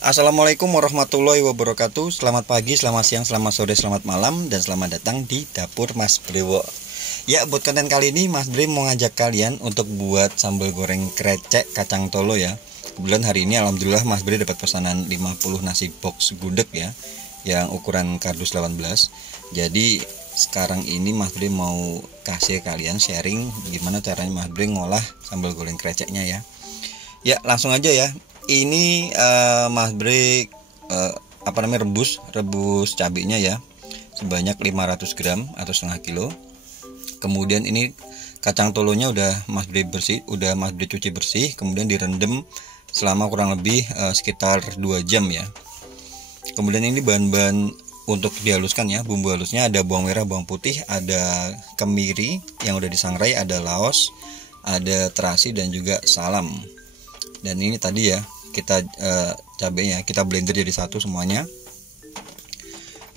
Assalamualaikum warahmatullahi wabarakatuh. Selamat pagi, selamat siang, selamat sore, selamat malam, dan selamat datang di dapur Mas Brewo. Ya, buat konten kali ini Mas Bre mau ngajak kalian untuk buat sambal goreng krecek kacang tolo ya. Kebetulan hari ini alhamdulillah Mas Bre dapat pesanan 50 nasi box gudeg ya, yang ukuran kardus 18. Jadi sekarang ini Mas Bre mau kasih kalian sharing gimana caranya Mas Bre ngolah sambal goreng kreceknya ya. Ya, langsung aja ya. Ini Mas Bre rebus cabenya ya sebanyak 500 gram atau setengah kilo. Kemudian ini kacang tolonya udah Mas Bre cuci bersih, kemudian direndam selama kurang lebih sekitar 2 jam ya. Kemudian ini bahan-bahan untuk dihaluskan ya, bumbu halusnya ada bawang merah, bawang putih, ada kemiri yang udah disangrai, ada laos, ada terasi dan juga salam. Dan ini tadi ya kita cabenya kita blender jadi satu semuanya.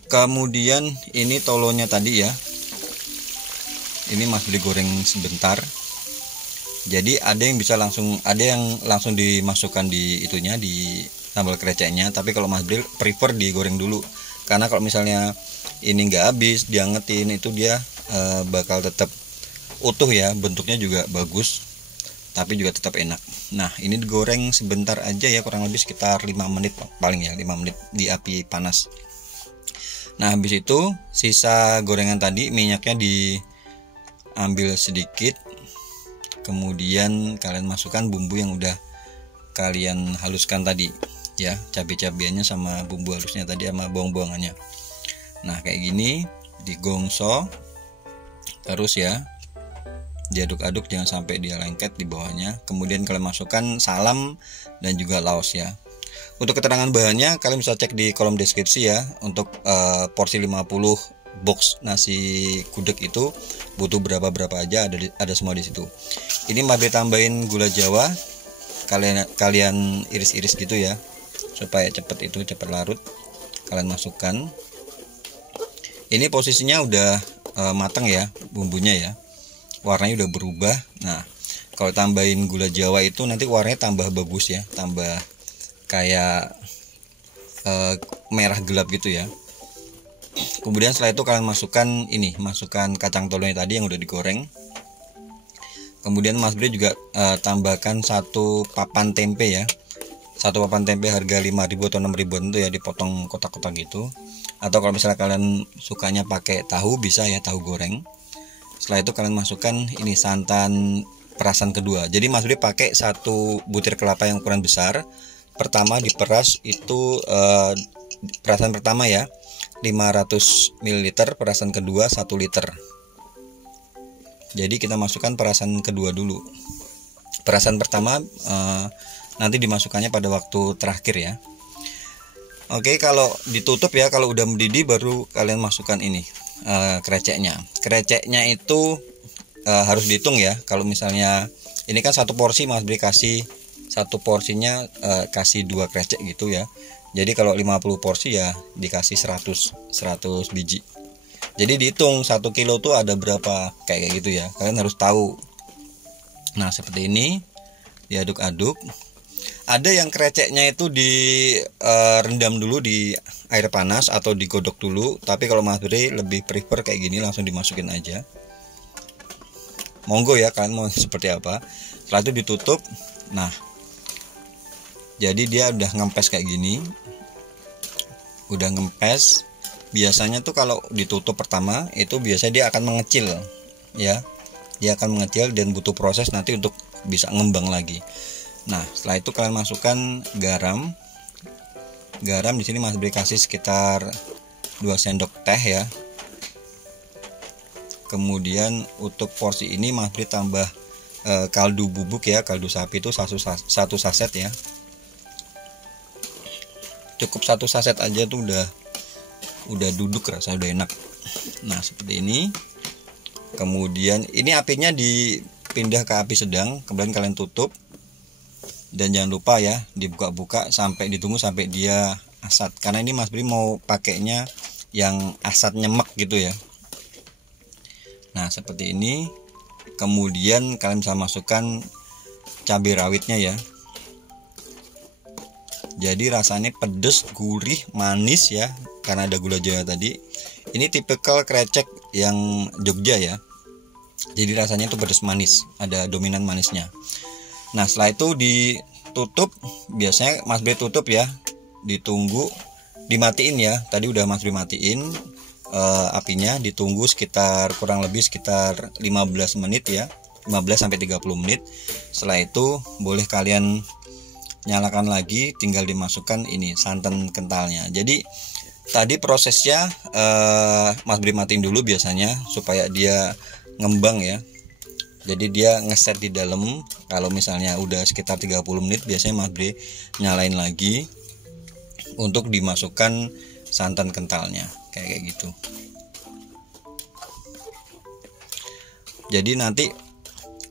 Kemudian ini tolonya tadi ya, ini Mas Bre goreng sebentar. Jadi ada yang langsung dimasukkan di itunya, di sambal kreceknya. Tapi kalau Mas Bre prefer digoreng dulu, karena kalau misalnya ini nggak habis diangetin itu dia bakal tetap utuh ya, bentuknya juga bagus tapi juga tetap enak. Nah, ini digoreng sebentar aja ya, kurang lebih sekitar 5 menit paling ya, 5 menit di api panas. Nah, habis itu sisa gorengan tadi minyaknya diambil sedikit. Kemudian kalian masukkan bumbu yang udah kalian haluskan tadi ya, cabai-cabiannya sama bumbu halusnya tadi sama bawang-bawangannya. Nah, kayak gini digongso terus ya, diaduk-aduk jangan sampai dia lengket di bawahnya. Kemudian kalian masukkan salam dan juga laos ya. Untuk keterangan bahannya kalian bisa cek di kolom deskripsi ya. Untuk porsi 50 box nasi gudeg itu butuh berapa aja, ada semua di situ. Ini Mas Bre tambahin gula Jawa, kalian iris-iris gitu ya supaya cepat larut. Kalian masukkan. Ini posisinya udah matang ya bumbunya ya, warnanya udah berubah. Nah, kalau tambahin gula Jawa itu nanti warnanya tambah bagus ya, tambah kayak merah gelap gitu ya. Kemudian setelah itu kalian masukkan kacang tolonya tadi yang udah digoreng. Kemudian Mas Bre juga tambahkan satu papan tempe ya. Satu papan tempe harga 5.000 atau 6.000 itu ya, dipotong kotak-kotak gitu. Atau kalau misalnya kalian sukanya pakai tahu bisa ya, tahu goreng. Setelah itu kalian masukkan ini santan perasan kedua. Jadi Mas Bre pakai 1 butir kelapa yang ukuran besar. Pertama diperas itu perasan pertama ya 500 ml, perasan kedua 1 liter. Jadi kita masukkan perasan kedua dulu. Perasan pertama nanti dimasukkannya pada waktu terakhir ya. Oke, kalau ditutup ya, kalau udah mendidih baru kalian masukkan ini kreceknya itu harus dihitung ya. Kalau misalnya ini kan satu porsi Mas Bre kasih, satu porsinya kasih 2 krecek gitu ya. Jadi kalau 50 porsi ya dikasih 100 biji. Jadi dihitung 1 kilo tuh ada berapa kayak gitu ya, kalian harus tahu. Nah, seperti ini diaduk-aduk. Ada yang kreceknya itu direndam dulu di air panas atau digodok dulu, tapi kalau Mas Bre lebih prefer kayak gini, langsung dimasukin aja. Monggo ya kalian mau seperti apa. Setelah itu ditutup. Nah, jadi dia udah ngempes kayak gini. Udah ngempes. Biasanya tuh kalau ditutup pertama itu biasanya dia akan mengecil ya. Dia akan mengecil dan butuh proses nanti untuk bisa ngembang lagi. Nah, setelah itu kalian masukkan garam. Garam di sini Mas Bre kasih sekitar 2 sendok teh ya. Kemudian untuk porsi ini Mas Bre tambah kaldu bubuk ya, kaldu sapi itu 1 saset ya. Cukup 1 saset aja tuh udah duduk, rasanya udah enak. Nah, seperti ini. Kemudian ini apinya dipindah ke api sedang, kemudian kalian tutup. Dan jangan lupa ya dibuka-buka ditunggu sampai dia asat, karena ini Mas Bre mau pakainya yang asat nyemek gitu ya. Nah, seperti ini. Kemudian kalian bisa masukkan cabai rawitnya ya. Jadi rasanya pedes, gurih, manis ya, karena ada gula jawa tadi. Ini tipikal krecek yang Jogja ya. Jadi rasanya itu pedes manis, ada dominan manisnya. Nah setelah itu ditutup, biasanya Mas Bre tutup ya, ditunggu, dimatiin ya. Tadi udah Mas Bre matiin apinya, ditunggu sekitar kurang lebih sekitar 15 menit ya, 15 sampai 30 menit. Setelah itu boleh kalian nyalakan lagi, tinggal dimasukkan ini santan kentalnya. Jadi tadi prosesnya Mas Bre matiin dulu biasanya supaya dia ngembang ya. Jadi dia ngeset di dalam. Kalau misalnya udah sekitar 30 menit biasanya Mas Bre nyalain lagi untuk dimasukkan santan kentalnya kayak gitu. Jadi nanti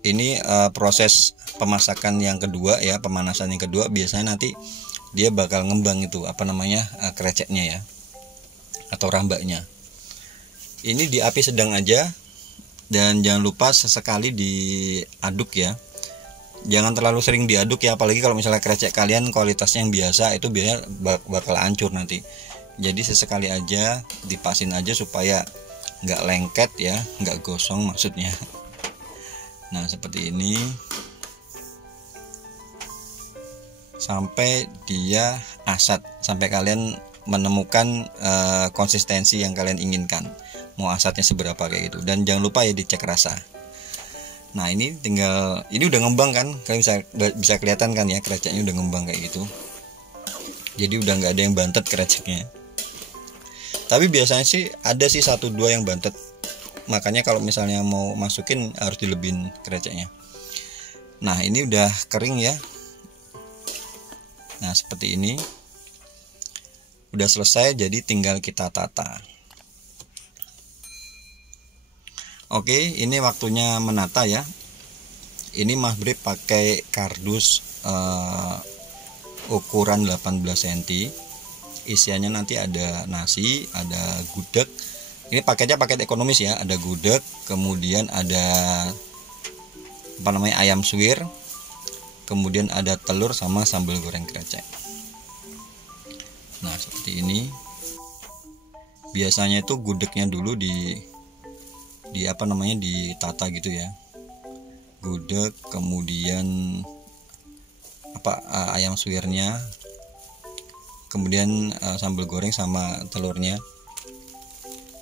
ini proses pemasakan yang kedua ya, pemanasan yang kedua, biasanya nanti dia bakal ngembang itu kreceknya ya, atau rambaknya. Ini di api sedang aja, dan jangan lupa sesekali diaduk ya. Jangan terlalu sering diaduk ya, apalagi kalau misalnya krecek kalian kualitasnya yang biasa, itu biasanya bakal hancur nanti. Jadi sesekali aja, dipasin aja supaya nggak lengket ya, nggak gosong maksudnya. Nah seperti ini sampai dia asat, sampai kalian menemukan konsistensi yang kalian inginkan, mau asatnya seberapa kayak gitu. Dan jangan lupa ya dicek rasa. Nah ini tinggal, ini udah ngembang kan, kalian bisa kelihatan kan ya, kreceknya udah ngembang kayak gitu. Jadi udah nggak ada yang bantet kreceknya. Tapi biasanya sih ada sih 1-2 yang bantet, makanya kalau misalnya mau masukin harus dilebihin kreceknya. Nah ini udah kering ya. Nah seperti ini udah selesai, jadi tinggal kita tata. Oke, ini waktunya menata ya. Ini Mas Bre pakai kardus ukuran 18 cm. Isiannya nanti ada nasi, ada gudeg. Ini paketnya paket ekonomis ya, ada gudeg, kemudian ada ayam suwir, kemudian ada telur sama sambal goreng krecek. Nah seperti ini. Biasanya itu gudegnya dulu ditata gitu ya. Gudeg, kemudian ayam suwirnya, kemudian sambal goreng sama telurnya.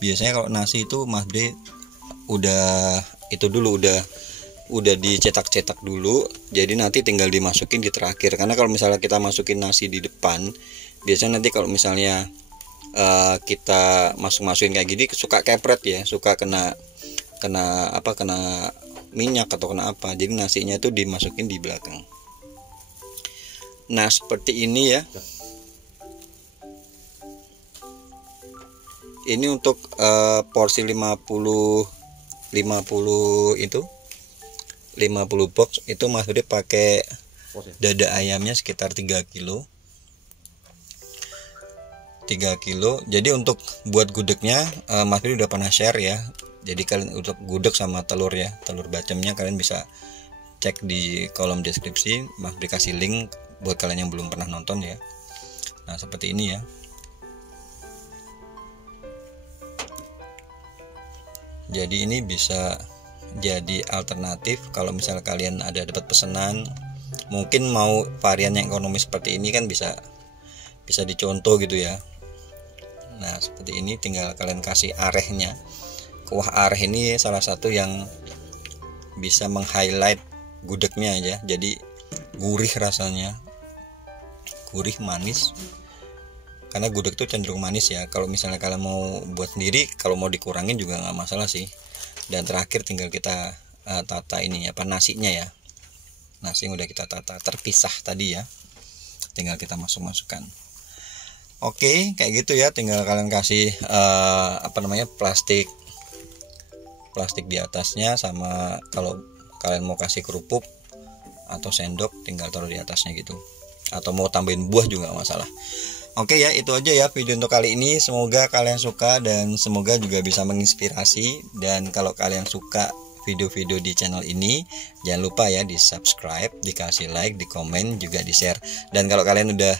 Biasanya kalau nasi itu Mas Bre udah dicetak-cetak dulu, jadi nanti tinggal dimasukin di terakhir. Karena kalau misalnya kita masukin nasi di depan, biasanya nanti kalau misalnya kita masukin kayak gini suka kepret ya, suka kena minyak atau kena apa. Jadi nasinya itu dimasukin di belakang. Nah seperti ini ya. Ini untuk porsi 50 box itu Mas Bre pakai dada ayamnya sekitar 3 kilo. 3 kilo. Jadi untuk buat gudegnya Mas Bre udah pernah share ya. Jadi kalian untuk gudeg sama telur ya, telur bacemnya kalian bisa cek di kolom deskripsi. Mas Bre kasih link buat kalian yang belum pernah nonton ya. Nah seperti ini ya. Jadi ini bisa jadi alternatif kalau misalnya kalian ada dapat pesanan, mungkin mau varian yang ekonomis seperti ini kan bisa dicontoh gitu ya. Nah seperti ini, tinggal kalian kasih arehnya. Kuah areh ini salah satu yang bisa meng-highlight gudegnya ya. Jadi gurih rasanya, gurih manis. Karena gudeg itu cenderung manis ya. Kalau misalnya kalian mau buat sendiri, kalau mau dikurangin juga nggak masalah sih. Dan terakhir tinggal kita tata ini nasinya ya. Nasi yang udah kita tata terpisah tadi ya, tinggal kita masukkan. Oke, kayak gitu ya. Tinggal kalian kasih plastik di atasnya, sama kalau kalian mau kasih kerupuk atau sendok tinggal taruh di atasnya gitu. Atau mau tambahin buah juga nggak masalah. Oke ya, itu aja ya video untuk kali ini. Semoga kalian suka dan semoga juga bisa menginspirasi. Dan kalau kalian suka video-video di channel ini, jangan lupa ya di subscribe, dikasih like, di komen, juga di share. Dan kalau kalian udah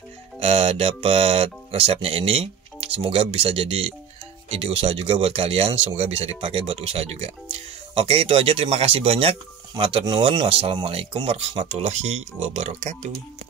dapat resepnya ini. Semoga bisa jadi ide usaha juga buat kalian, semoga bisa dipakai buat usaha juga. Oke, itu aja, terima kasih banyak. Matur nuwun. Wassalamualaikum warahmatullahi wabarakatuh.